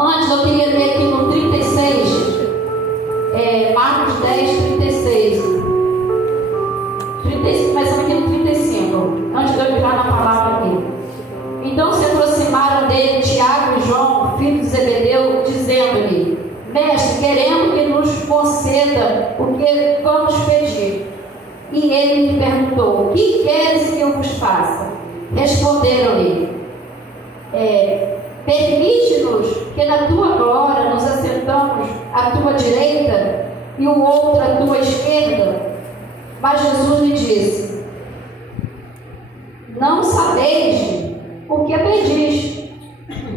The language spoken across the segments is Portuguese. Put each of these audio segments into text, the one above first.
Antes eu queria ler aqui no 36, Marcos 10, 36. Começando aqui no 35, antes de eu entrar na palavra aqui. Então se aproximaram dele Tiago e João, filho de Zebedeu, dizendo-lhe: Mestre, queremos que nos conceda o que vamos pedir. E ele lhe perguntou: O que queres que eu vos faça? Responderam-lhe: Permite-nos que na tua glória nos assentamos à tua direita e o outro à tua esquerda. Mas Jesus lhe disse: Não sabeis o que pedis.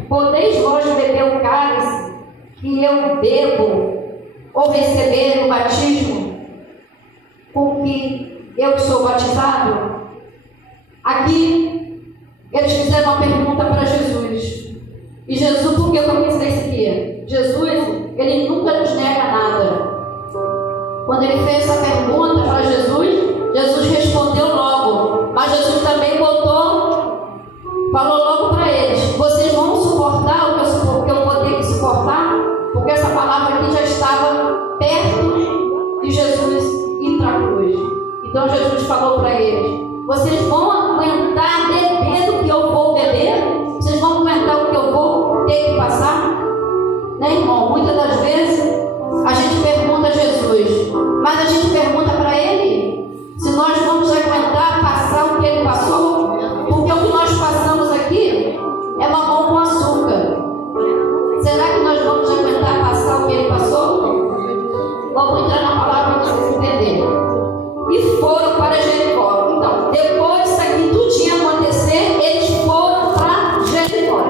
Podeis vós beber o cálice que eu bebo, ou receber o batismo com que eu sou batizado? Aqui eles fizeram uma pergunta para Jesus. E Jesus, por que eu comecei isso aqui? Jesus, ele nunca nos nega nada. Quando ele fez essa pergunta para Jesus respondeu logo. Mas Jesus também falou logo para eles: Vocês vão suportar o que eu vou ter que suportar? Porque essa palavra aqui já estava perto de Jesus ir para a cruz. Então Jesus falou para eles: Vocês vão aguentar beber do que eu vou beber? Vocês vão aguentar o que eu vou ter que passar? Né, irmão? Muitas das vezes a gente pergunta a Jesus, mas a gente pergunta para Ele se nós vamos aguentar passar o que Ele passou. Porque o que nós passamos aqui é mamão com açúcar. Será que nós vamos aguentar passar o que Ele passou? Vamos entrar na palavra para vocês entenderem. E foram para Jericó. Então, depois disso aqui tudo tinha acontecer, eles foram para Jericó.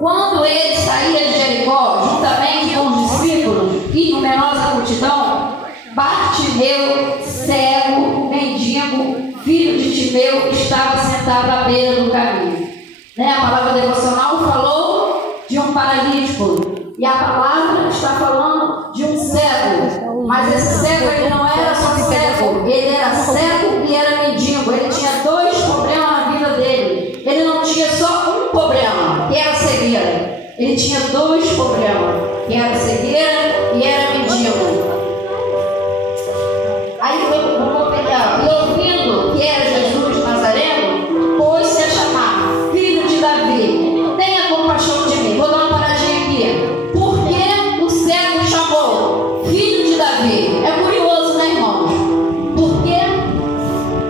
Quando eles saíram de Jericó, juntamente com os discípulos e numerosa multidão, Bartimeu, cego, mendigo, filho de Timeu, estava sentado à beira do caminho. A palavra devocional falou de um paralítico. E a palavra está falando de um cego. Mas esse cego ele não era só cego. Ele era cego e era mendigo. Ele tinha dois problemas na vida dele. Ele não tinha só um problema, que era a cegueira. Ele tinha dois problemas, que era a cegueira e era mendigo. Aí eu vou pegar. E ouvindo que era Jesus Nazareno, pôs-se a chamar: Filho de Davi, tenha compaixão de mim. Vou dar uma paradinha aqui. Por que o cego chamou Filho de Davi? É curioso, né, irmãos? Porque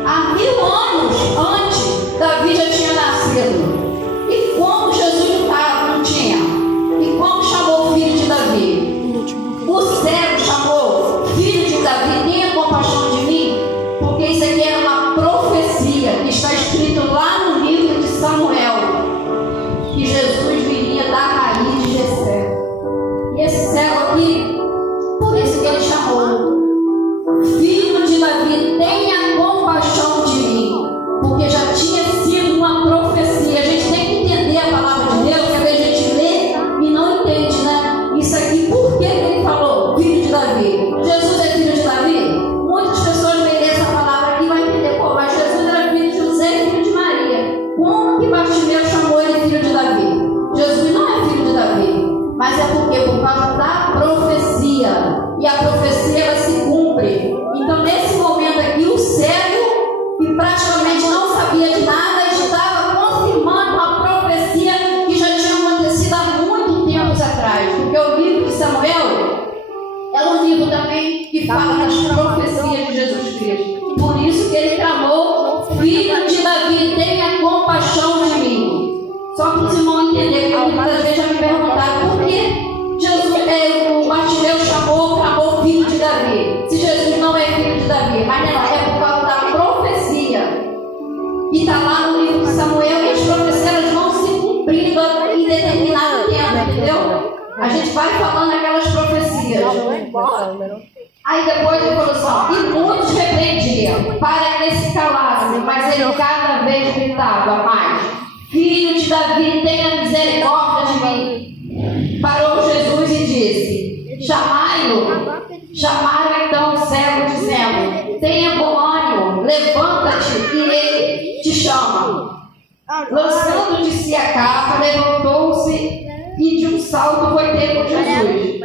há 1000 anos antes, Davi já tinha nascido. E como Jesus não tinha? E como chamou o filho de Davi? O cego chamou Filho de Davi, tenha compaixão de mim, porque isso aqui era uma profecia que está escrito lá no livro de Samuel, que Jesus viria da raiz de Jessé. E esse cego aqui, por isso que ele chamou Filho de Davi, tenha compaixão de mim, porque já tinha sido uma profecia. A gente tem que entender a palavra de Deus, que às vezes a gente lê e não entende, né? Isso aqui, por que ele falou Filho de Davi? Jesus é filho de Davi? Muitas pessoas vêm ler essa palavra aqui e vão entender: Pô, mas Jesus era filho de José e filho de Maria. Como que Bartimeu chamou ele filho de Davi? Jesus não é filho de Davi. Mas é porque por causa da profecia. E a profecia ela se cumpre. Então nesse momento aqui o cego, que praticamente não sabia de nada, estava confirmando uma profecia que já tinha acontecido há muito tempos atrás. Porque o livro de Samuel é um livro também que fala das profecias de Jesus Cristo. Por isso que ele clamou: Filho de Davi, tenha compaixão de mim. Só para os irmãos entenderem, porque muitas vezes já me perguntaram por que o Bartimeu clamou Filho de Davi, se Jesus não é filho de Davi. Mas não, é por causa da profecia que está lá no livro de Samuel, e as profecias vão se cumprindo em determinado tempo, entendeu? A gente vai falando aquelas profecias. Aí depois ele falou assim: E muitos repreendiam para que ele se calasse, mas ele cada vez gritava mais: Filho de Davi, tenha misericórdia de mim. Parou Jesus e disse: Chamai-o. Chamaram então o cego, dizendo: Tenha bom ânimo, levanta-te, e ele te chama. Lançando de si a capa, levantou-se e de um salto foi ter com Jesus.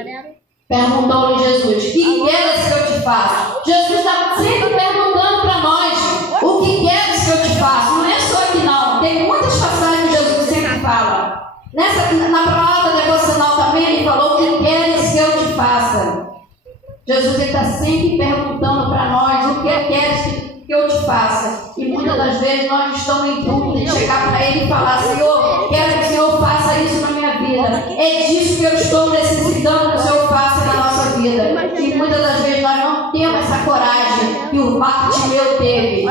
Perguntou-lhe Jesus: que queres que eu te faça? Jesus está sempre perguntando para nós: o que queres que eu te faça? Não é só aqui não. Tem muitas passagens que Jesus sempre fala. Na palavra devocional também ele falou: o que queres que eu te faça? Jesus está sempre perguntando para nós: o que queres que eu te faça? E muitas das vezes nós estamos em dúvida de chegar para ele e falar: Senhor, quero que o Senhor faça isso na minha vida. É disso que eu estou necessitando que o Senhor faça na nossa vida. E muitas das vezes nós não temos essa coragem que o Bartimeu teve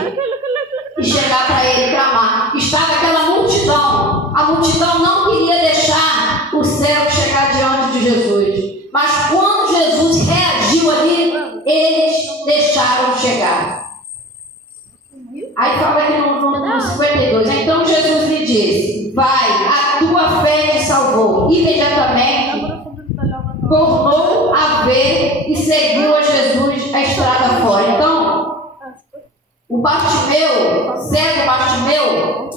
de chegar para ele e clamar. Estava aquela multidão. A multidão não queria deixar o cego chegar diante de Jesus. Mas quando Jesus reagiu ali, eles deixaram chegar. Aí fala aqui no 52. Então Jesus lhe disse: vai, a tua fé te salvou. Imediatamente tornou a ver e seguiu a Jesus a estrada fora. Então, o Bartimeu, cego Bartimeu,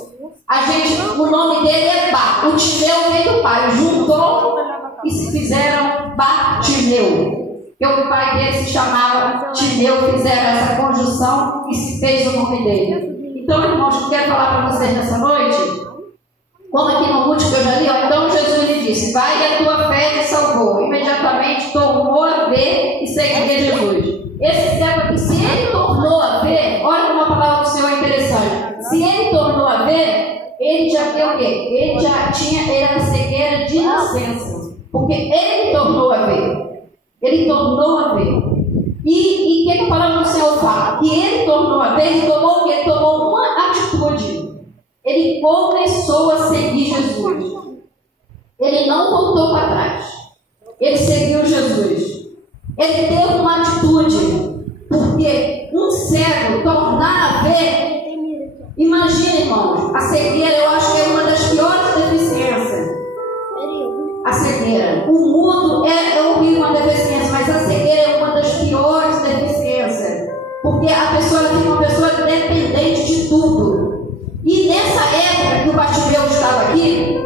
o nome dele é Bar. O Timeu veio do pai, juntou e se fizeram Bartimeu. Porque o pai dele se chamava Timeu, fizeram essa conjunção e se fez o nome dele. Então, irmãos, eu quero falar para vocês nessa noite, como aqui no último que eu já li, então Jesus lhe disse: vai, e a tua fé te salvou. Imediatamente tornou a ver e seguia Jesus. Esse cego aqui, se ele tornou a ver, olha como a palavra do Senhor é interessante. Se ele tornou a ver, ele já viu o quê? Ele já tinha, era cegueira de nascença. Porque ele tornou a ver. Ele tornou a ver. E o que a palavra do Senhor fala? Que ele tornou a ver, ele tomou o quê? Ele tomou uma atitude. Ele começou a seguir Jesus. Ele não voltou para trás. Ele seguiu Jesus. Ele teve uma atitude. Porque um cego tornar a ver. Imagina, irmãos, a cegueira eu acho que é uma das piores deficiências. A cegueira. O mudo é horrível uma deficiência, mas a cegueira é uma das piores deficiências. Porque a pessoa fica uma pessoa dependente de tudo. E nessa época que o Bartimeu estava aqui,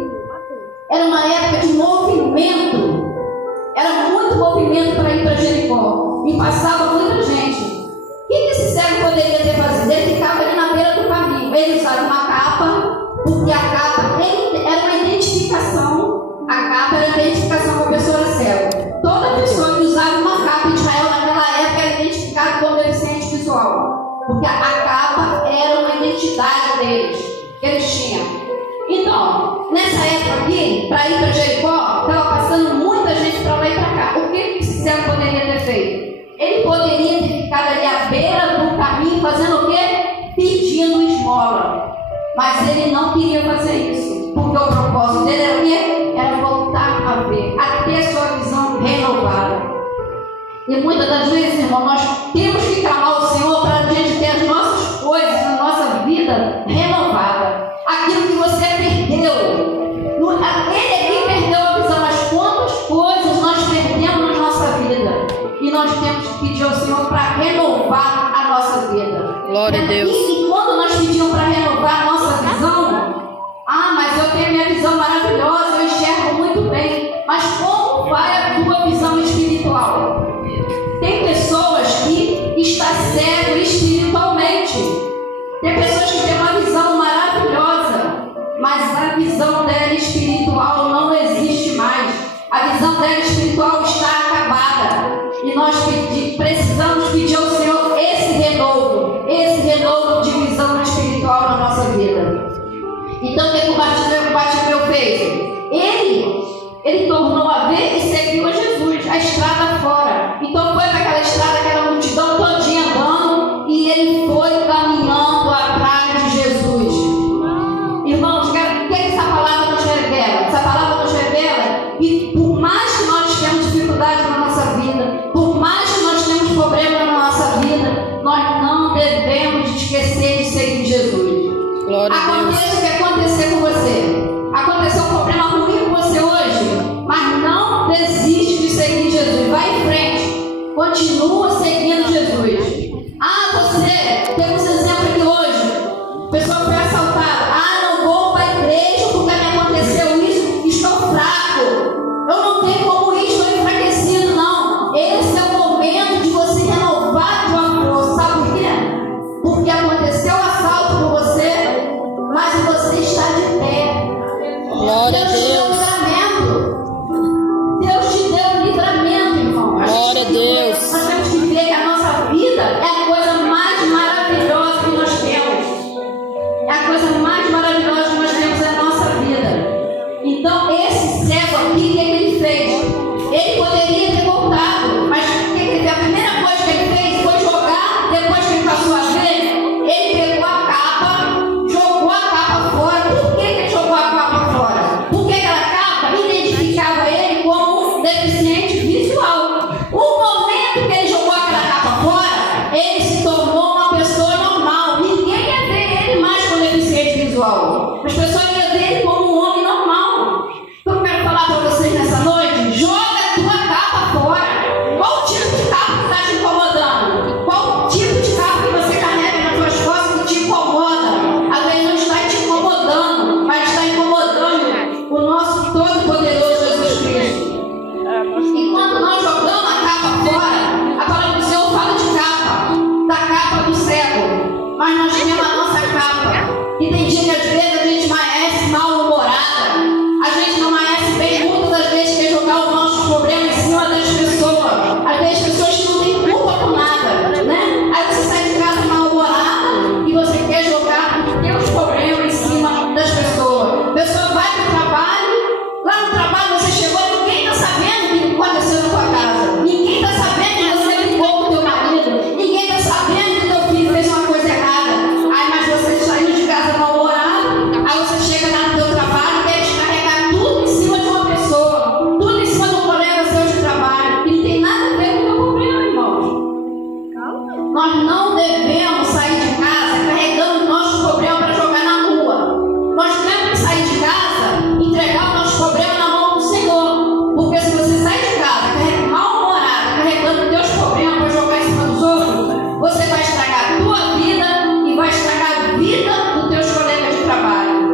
era uma época de movimento. Era muito movimento para ir para Jericó. E passava muita gente. O que esse cego poderia ter fazido? Ele ficava ali na beira do caminho. Ele usava uma capa, porque a capa era uma identificação. A capa era a identificação da pessoa cega. Toda pessoa que usava uma capa em Israel naquela época era identificada como deficiente visual. Porque a capa era uma identidade deles, que eles tinham. Então, nessa época aqui, para ir para Jericó, estava passando muita gente para lá e para cá. O que esse cego poderia ter feito? Ele poderia ter ficado ali à beira do caminho, fazendo o quê? Pedindo esmola. Mas ele não queria fazer isso. Porque o propósito dele era o quê? Era voltar a ver, a ter sua visão renovada. E muitas das vezes, irmão, nós temos que clamar ao Senhor para a gente ter as nossas coisas, a nossa vida renovada. Aquilo que você perdeu. Ele aqui perdeu a visão, mas quantas coisas nós perdemos na nossa vida. E nós temos que pedir ao Senhor para renovar a nossa vida. Glória a Deus. E quando nós pedimos para renovar a nossa visão, mas eu tenho minha visão maravilhosa, eu enxergo muito bem. Mas como vai a tua visão espiritual? Tem pessoas que estão cegas espiritualmente. Tem pessoas que têm uma visão maravilhosa, mas a visão dela espiritual não existe mais. A visão dela espiritual está acabada. E nós precisamos pedir ao Senhor esse renovo de visão espiritual na nossa vida. Então o que o Bartimeu fez? Ele tornou a ver e seguiu a Jesus, a estrada fora. Então foi para aquela estrada, aquela multidão todinha andando, e ele foi caminhando atrás de Jesus. Irmãos, o que essa palavra nos revela? Essa palavra nos revela que por mais que nós temos dificuldade na nossa vida, por mais que nós temos problemas na nossa vida, nós não devemos esquecer de seguir Jesus. Glória a Deus. Aconteça o que acontecer com você. Aconteceu um problema ruim com você hoje, mas não pegando teus problemas para jogar em cima dos outros, você vai estragar a tua vida e vai estragar a vida dos teus colegas de trabalho.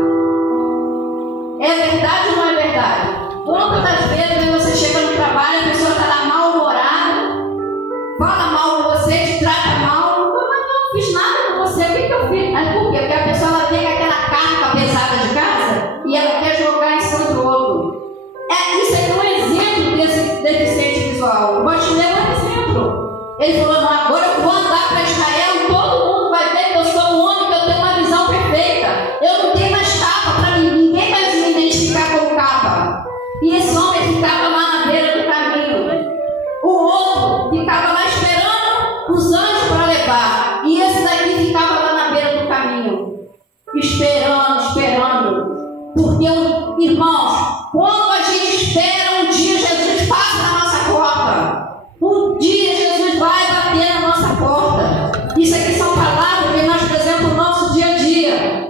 É verdade ou não é verdade? Quantas das vezes você chega no trabalho, a pessoa está lá mal-humorada, fala mal de você, te trata mal, mas eu não fiz nada com você, o que eu fiz? Mas por quê? Porque a pessoa ela vem com aquela carga pesada de casa e ela quer jogar em cima do outro. Isso aqui é um exemplo desse deficiente visual. O Bartimeu é um exemplo. Ele falou, não, agora eu vou andar para Israel e todo mundo vai ver que eu sou um homem, que eu tenho uma visão perfeita. Eu não tenho mais capa para mim, ninguém vai me identificar como capa. E esse homem ficava lá na beira do caminho. O outro ficava lá esperando os anjos para levar. E esse daqui ficava lá na beira do caminho. Esperando. Porque, irmãos, quando a gente espera, um dia Jesus passa na nossa porta. Um dia Jesus vai bater na nossa porta. Isso aqui são palavras que nós trazemos para o nosso dia a dia.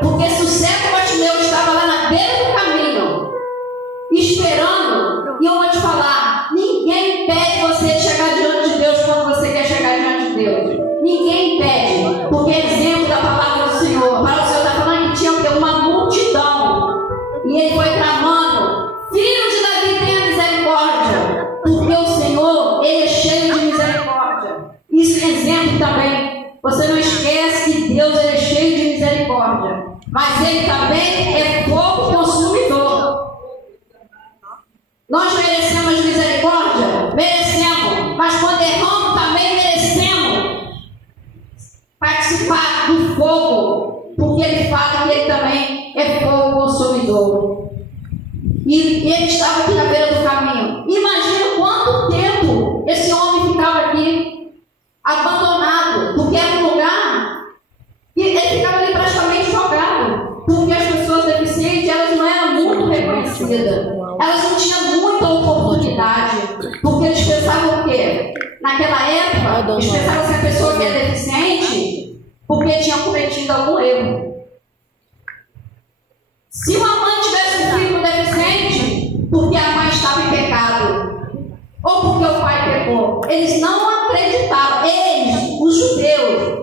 Porque se o cego Bartimeu estava lá na beira do caminho, esperando, e eu vou te falar, ninguém impede você de chegar diante de Deus quando você quer chegar diante de Deus. Ninguém impede, porque é exemplo da palavra do Senhor. A palavra do Senhor está falando que tinha uma multidão. E ele foi clamando, filho de Davi, tenha misericórdia. Porque o Senhor, ele é cheio de misericórdia. Isso é exemplo também. Você não esquece que Deus ele é cheio de misericórdia. Mas ele também é fogo consumidor. Nós merecemos misericórdia? Merecemos. Mas quando erramos, também merecemos participar do fogo. Porque ele fala que ele também é fogo consumidor. E ele estava aqui na beira do caminho. Imagina quanto tempo esse homem ficava aqui, abandonado. Porque era um lugar que ele ficava ali praticamente jogado. Porque as pessoas deficientes, elas não eram muito reconhecidas. Elas não tinham muita oportunidade. Porque eles pensavam o quê? Naquela época, eles pensavam que a pessoa que é deficiente, porque tinha cometido algum erro. Se uma mãe tivesse um filho deficiente, porque a mãe estava em pecado, ou porque o pai pecou, eles não acreditavam. Eles, os judeus,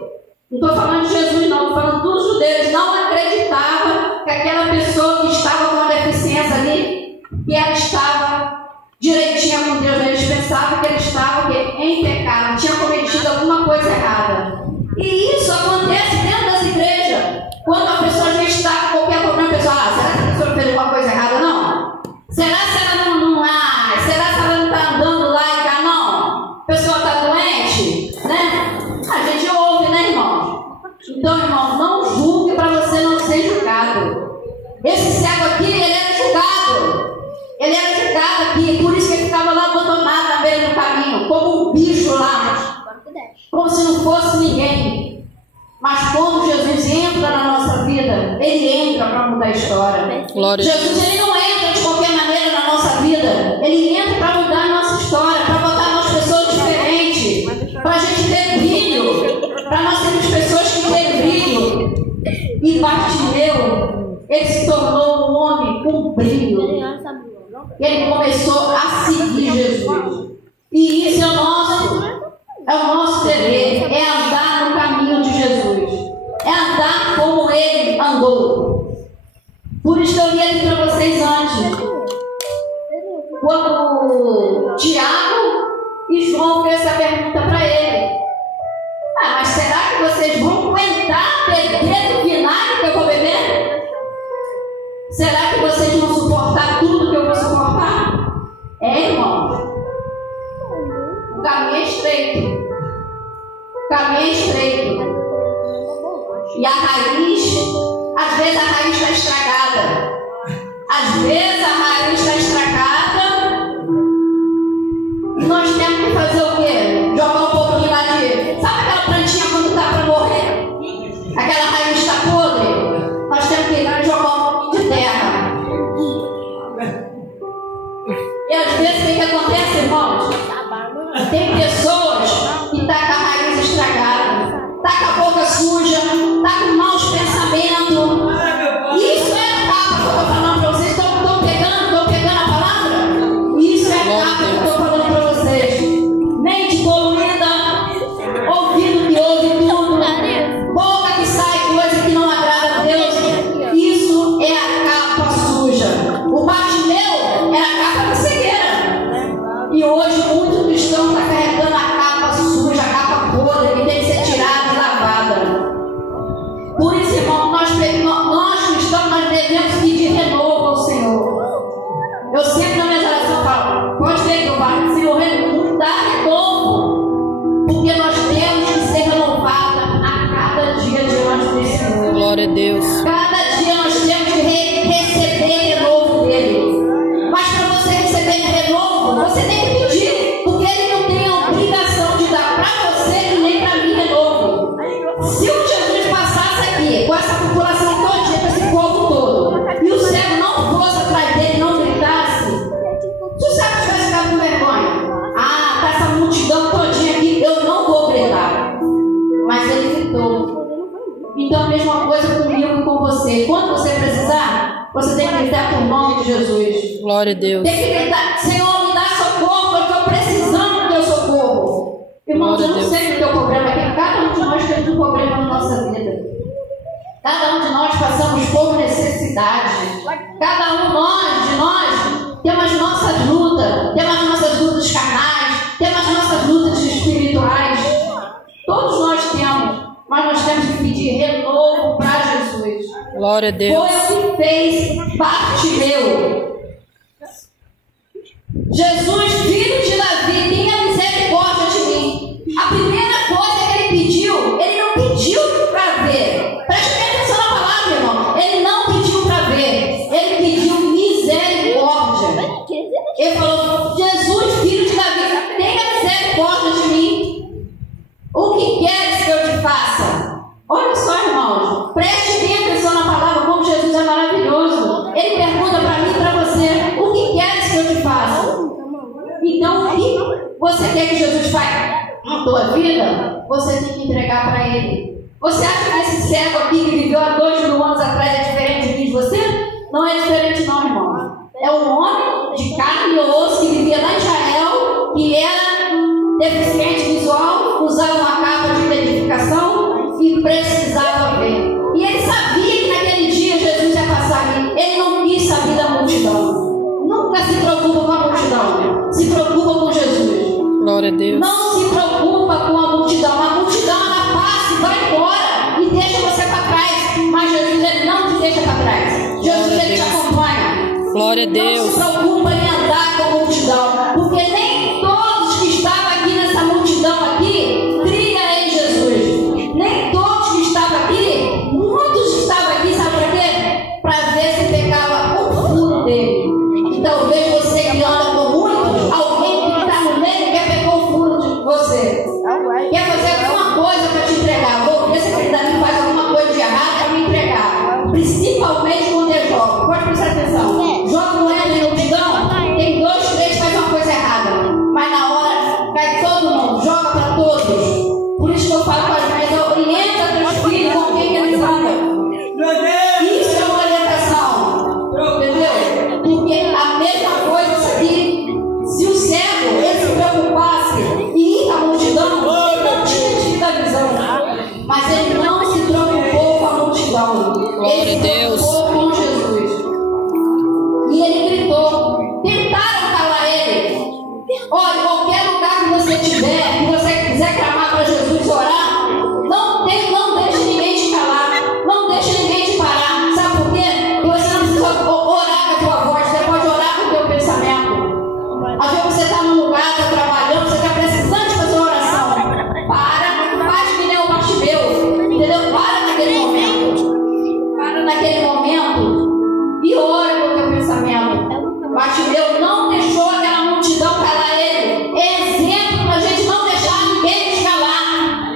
não estou falando de Jesus não, estou falando dos judeus, não acreditavam que aquela pessoa que estava com uma deficiência ali, que ela estava direitinha com Deus. Eles pensavam que ele estava em pecado, tinha cometido alguma coisa errada. E isso acontece dentro das igrejas. Quando a pessoa já está com qualquer problema, a pessoa, será que a pessoa fez alguma coisa errada? Não. Será que ela não será que ela não está andando lá e cá? Não. A pessoa está doente, né? A gente ouve, né, irmão? Então, irmão, não julgue para você não ser julgado. Esse cego aqui, ele era julgado. Ele era julgado aqui, por isso que ele ficava lá abandonado na beira do caminho, como um bicho lá, como se não fosse ninguém. Mas quando Jesus entra na nossa vida, ele entra para mudar a história. Glória. Jesus ele não entra de qualquer maneira na nossa vida, ele entra para mudar a nossa história, para botar nós pessoas diferentes, para a gente ter brilho, para nós sermos pessoas que têm brilho. E Bartimeu, ele se tornou um homem com brilho. Ele começou a seguir Jesus. E isso é o nosso dever, é andar no caminho de Jesus, é andar como ele andou. Por isso eu li aqui para vocês antes, quando Tiago e João fez essa pergunta para ele: mas será que vocês vão aguentar beber do vinagre que eu vou beber? Será que vocês vão suportar tudo que eu vou suportar? Irmão, o caminho é estreito. O caminho é estreito. E a raiz, às vezes a raiz está estragada. Às vezes a raiz está estragada. E nós temos que fazer o quê? Jogar um pouquinho lá de... Sabe aquela plantinha quando está para morrer? Aquela raiz está podre? Nós temos que ir lá e jogar um pouquinho de terra. E às vezes o que acontece, irmãos? Tem pessoas que estão com a raiz estragada, está com a boca suja, está com maus pensamentos. Isso é a capa que eu estou falando para vocês. Estão pegando a palavra? Isso é a capa que eu estou falando para vocês. Deus. Cada dia nós temos que receber renovo dele. Mas para você receber renovo, você tem que pedir. Porque ele não tem a obrigação de dar para você e nem para mim renovo. Se o Jesus passasse aqui com essa população toda, com esse povo todo, e o cego não fosse atrás dele, não gritasse, se o cego tivesse ficado com vergonha, tá essa multidão todinha aqui, eu não vou gritar. Mas ele gritou. Então a mesma coisa comigo e com você. Quando você precisar, você tem que gritar por nome de Jesus. Glória a Deus. Tem que gritar: Senhor, me dá socorro, eu estou precisando do teu socorro. Irmãos, eu não sei o teu problema aqui. Cada um de nós temos um problema na nossa vida. Cada um de nós passamos por necessidade. Cada um de nós temos as nossas lutas. Temos as nossas lutas carnais. Temos as nossas lutas espirituais. Todos nós temos. Mas nós temos que pedir renovo para Jesus. Glória a Deus. Foi o que fez Bartimeu. Jesus, filho de Davi, tenha misericórdia de mim. A primeira coisa que ele pediu, ele não pediu para ver. Preste atenção na palavra, irmão. Ele não pediu para ver. Ele pediu misericórdia. Ele falou: Jesus, filho de Davi, tenha misericórdia de mim. O que queres que eu te faça? Olha só, irmãos, preste bem atenção na palavra, como Jesus é maravilhoso. Ele pergunta para mim e para você: o que queres que eu te faça? Então, o que você quer que Jesus faça na tua vida? Você tem que entregar para Ele. Você acha que esse cego aqui que viveu há 2000 anos atrás é diferente de você? Não é diferente não, irmão. É um homem de carne e osso que vivia lá em Israel, que era deficiente visual, usava uma capa de identificação e precisava ver. E ele sabia que naquele dia Jesus ia passar ali. Ele não quis saber da multidão. Nunca se preocupa com a multidão. Se preocupa com Jesus. Glória a Deus. Não se preocupa com a multidão. A multidão ela passa e vai embora e deixa você para trás. Mas Jesus ele não te deixa para trás. Jesus ele te acompanha. Glória a Deus. Não se preocupa em andar com a multidão. Porque nem todos que estavam aqui nessa multidão aqui cria em Jesus. Nem todos que estavam aqui, muitos estavam aqui, sabe para quê? Para ver se pegava o furo dele. E talvez você que anda com muitos, alguém que está no meio quer pegar o furo de você. Quer fazer alguma coisa para te entregar. Vou ver se aquele Davi faz alguma coisa de errado para me entregar. Principalmente quando é jovem. Pode prestar atenção. Jovem não é de multidão. Tem 2, 3 faz uma coisa errada. Mas na hora cai todo mundo. Joga para todos. Por isso que eu falo para as mães: orienta teus filhos com quem eles andam. Isso é uma orientação. Entendeu? Porque a mesma coisa aqui. Se o cego ele se preocupasse em ir à multidão, ele não tinha tido a visão. Mas ele não se preocupou com a multidão. Ele se preocupou com Jesus. E ele gritou. Tentaram calar ele. Olha, qualquer lugar que você tiver, que você quiser clamar para Jesus, orar, não deixe ninguém te calar. Não deixe ninguém te parar. Sabe por quê? Porque você não precisa orar com a tua voz. Você pode orar com o teu pensamento. Às vezes você está num lugar, está trabalhando, você está precisando de fazer uma oração. Faz que nem o Bartimeu. Entendeu? Para naquele momento e ore com o teu pensamento. Bartimeu não deixou aquela multidão calar ele. É exemplo para a gente não deixar ninguém te calar.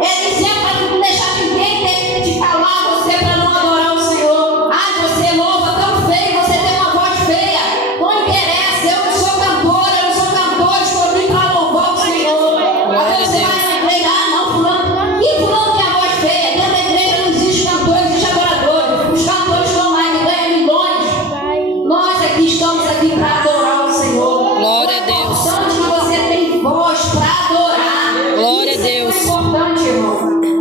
É exemplo para não deixar ninguém te calar você para não adorar o Senhor. Você louva tão feio, você tem uma voz feia. Não interessa, eu não sou cantora, estou aqui para louvar o Senhor. Agora você vai na igreja: não, fulano tem a voz feia. Dentro da igreja não existe cantores, existe adoradores. Os cantores estão lá que ganham milhões. Nós aqui estamos aqui para adorar o Senhor. Glória a Deus. É importante que você tenha voz para adorar. Glória a Deus. Isso é importante, irmão.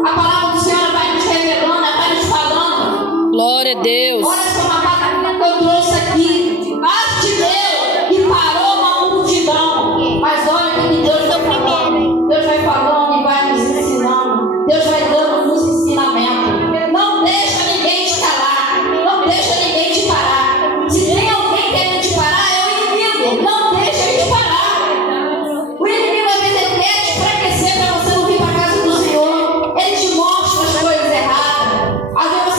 A palavra do Senhor vai nos revelando, vai nos falando. Glória a Deus. Olha só uma palavra que eu trouxe aqui. Bartimeu, que parou uma multidão. Mas olha o que Deus vai falando. Deus vai falando e vai nos ensinando. Deus vai dando-nos ensinamentos. Não deixa ninguém te calar. Não deixa ninguém te parar. Se tem alguém querendo te parar, é o inimigo. Não deixa ele te parar. O inimigo às vezes ele quer te enfraquecer para você não vir para a casa do Senhor. Ele te mostra as coisas erradas. Às vezes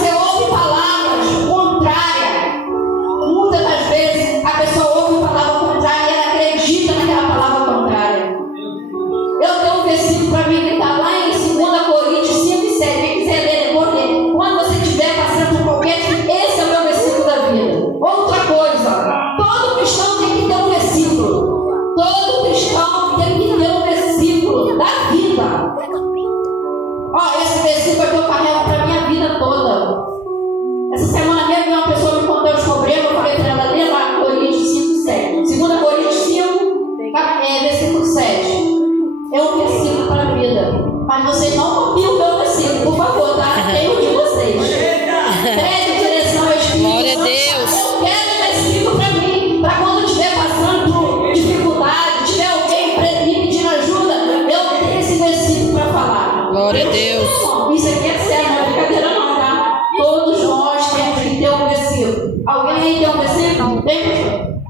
Glória a Deus. Isso aqui é sério, não é brincadeira não, tá? Todos nós temos que ter um versículo. Alguém aí tem um versículo? Tem?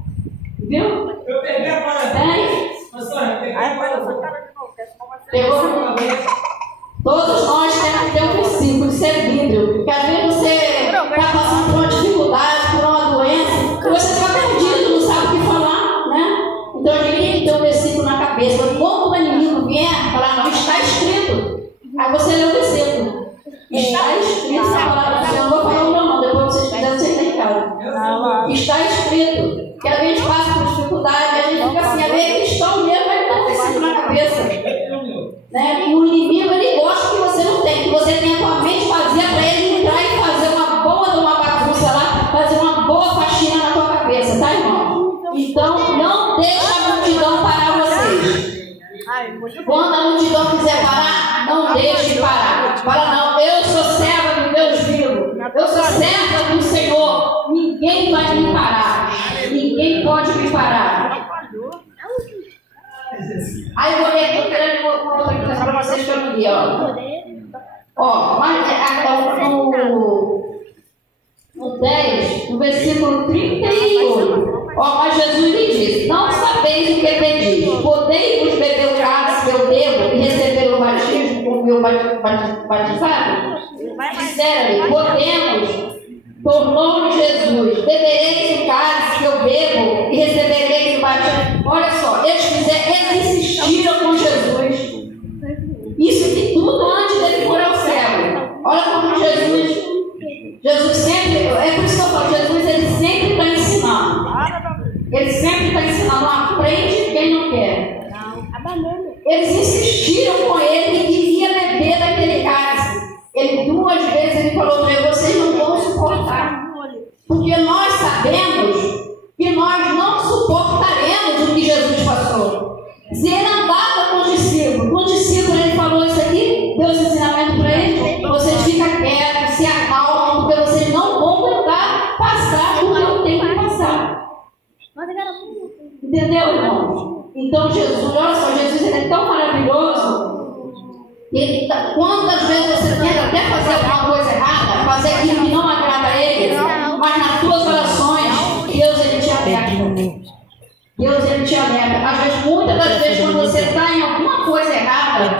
Viu? Eu peguei agora. Tem? Pegou? Todos nós temos que ter um versículo, isso é bíblico. Porque às vezes você está passando por uma dificuldade, por uma doença, e você está perdido, não sabe o que falar, né? Então a gente tem que ter um versículo na cabeça. Quando o inimigo vier falar, não, está escrito. Aí você lê o versículo. Está escrito essa palavra do Senhor. Eu vou falar o meu nome, depois vocês quiserem, vocês têm em casa. Está escrito. Que a gente passa por dificuldade, a gente fica assim, é meio cristão mesmo, mas não tem versículo na cabeça. Né? E o inimigo, ele gosta que você não tem, que você tenha a tua mente vazia para ele entrar e fazer uma boa de uma bagunça lá, fazer uma boa faxina na tua cabeça, tá, irmão? Então, não deixa a multidão parar vocês. Quando a multidão quiser parar, não deixe parar. Fala, não, eu sou serva do Deus vivo. Eu sou serva do Senhor. Ninguém vai me parar. Ninguém pode me parar. Aí eu vou ler aqui uma outra coisa para vocês que eu não li, ó. No 10, no versículo 38. Ó, mas Jesus lhe disse: não sabeis o que pedis. Podeis beber o cálice que eu bebo e receber o batismo com o meu batizado? Disseram-lhe: podemos. Tornou-lhe Jesus: bebereis o cálice que eu bebo e recebereis o batismo. Olha só, eles insistiram com Jesus. Isso que tudo antes dele for ao céu. Olha como Jesus sempre, é por isso que eu falo, Jesus ele sempre está ensinando. Ele sempre está ensinando, aprende quem não quer. Eles insistiram com ele que queria beber daquele cálice. Ele 2 vezes ele falou para ele: vocês não vão suportar. Porque nós sabemos que nós não suportaremos o que Jesus passou. Se ele andava com os discípulos ele falou isso aqui, deu esse ensinamento para eles: vocês ficam quietos, se acalmam, porque vocês não vão tentar passar o que eu tenho que passar. Entendeu, irmão? Então Jesus, olha só, Jesus ele é tão maravilhoso. Quantas vezes você tenta até fazer alguma coisa errada, fazer aquilo que não agrada a ele, mas nas suas orações, Deus ele te alerta. Deus ele te alerta. Às vezes, muitas das vezes, quando você está em alguma coisa errada,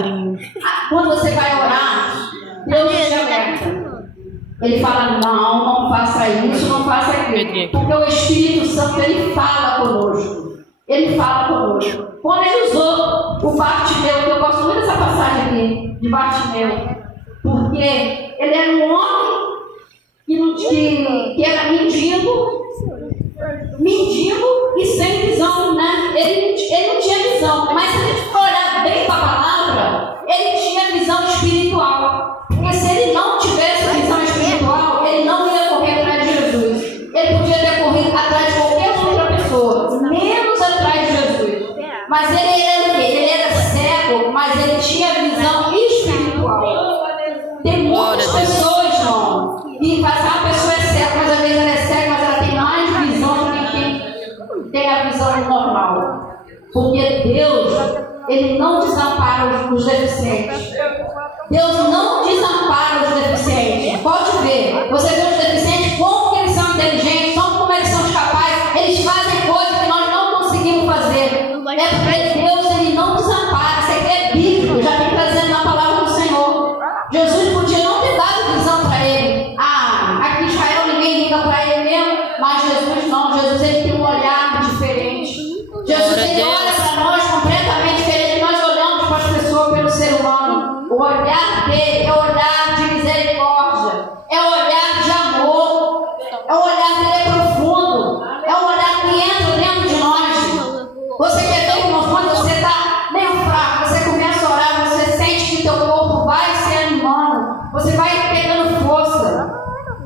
quando você vai orar, Deus te alerta. Ele fala: não faça isso, não faça aquilo. Porque o Espírito Santo ele fala conosco. Ele fala conosco. Quando ele usou o Bartimeu, que eu gosto muito dessa passagem aqui, de Bartimeu, porque ele era um homem que era mendigo e sem visão, né? Ele não tinha visão, mas se a gente for olhar bem para a palavra, ele tinha visão espiritual. Porque se ele não tivesse visão espiritual, ele não ia correr atrás de Jesus. Ele podia ter corrido atrás de qualquer outra pessoa, menos atrás de Jesus. Mas ele era o quê? Ele era cego, mas ele tinha visão espiritual. Tem muitas pessoas, irmão, que fazem uma pessoa é cega, mas às vezes ela é cega, mas ela tem mais visão do que quem tem a visão normal. Porque Deus, ele não desampara os deficientes. Deus não desampara os deficientes. Pode ver, você vê os deficientes, como que eles são inteligentes, como eles são capazes, eles fazem coisas que nós não conseguimos fazer. É porque Deus ele não desampara. Isso aqui é bíblico, já vem trazendo na palavra do Senhor. Jesus podia não ter dado visão para ele. Aqui em Israel ninguém liga para ele mesmo, mas Jesus não. Jesus ele tem um olhar diferente. Jesus ele olha para nós completamente diferente. Nós olhamos para as pessoas pelo ser humano. O olhar dele é o olhar de misericórdia, é o olhar de amor, é o olhar dele é profundo, é o olhar que entra dentro de nós. Você quer ver, irmão, quando você está meio fraco, você começa a orar, você sente que teu corpo vai se animando, você vai pegando força.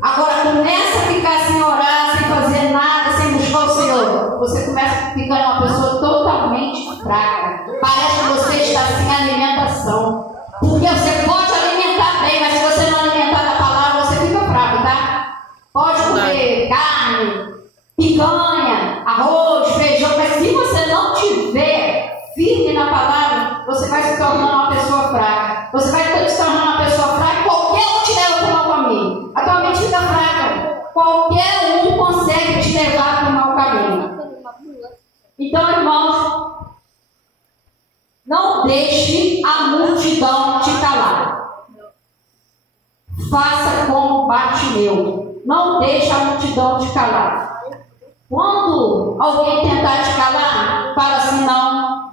Agora começa a ficar sem orar, sem fazer nada, sem buscar o Senhor. Você começa a ficar uma pessoa totalmente fraca. Parece que você está sem alimentação. Porque você pode alimentar deixe a multidão te calar. Faça como Bartimeu. Não deixe a multidão te calar. Quando alguém tentar te calar, fala assim: não.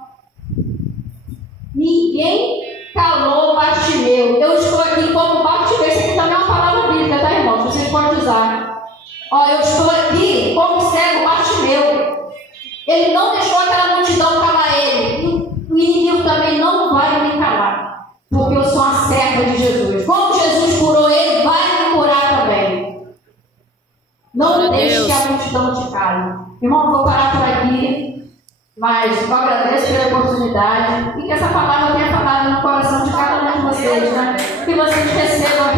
Ninguém calou Bartimeu. Eu estou aqui como Bartimeu. Isso aqui também é uma palavra bíblica, tá, irmãos? Vocês podem usar. Ó, eu estou aqui como cego Bartimeu. Ele não deixou aquela multidão calar ele. O inimigo também não vai me calar, porque eu sou a serva de Jesus. Como Jesus curou ele, vai me curar também. Não deixe que a multidão te cale. Irmão, vou parar por aqui, mas eu agradeço pela oportunidade e que essa palavra tenha falado no coração de cada um de vocês, né? Que vocês recebam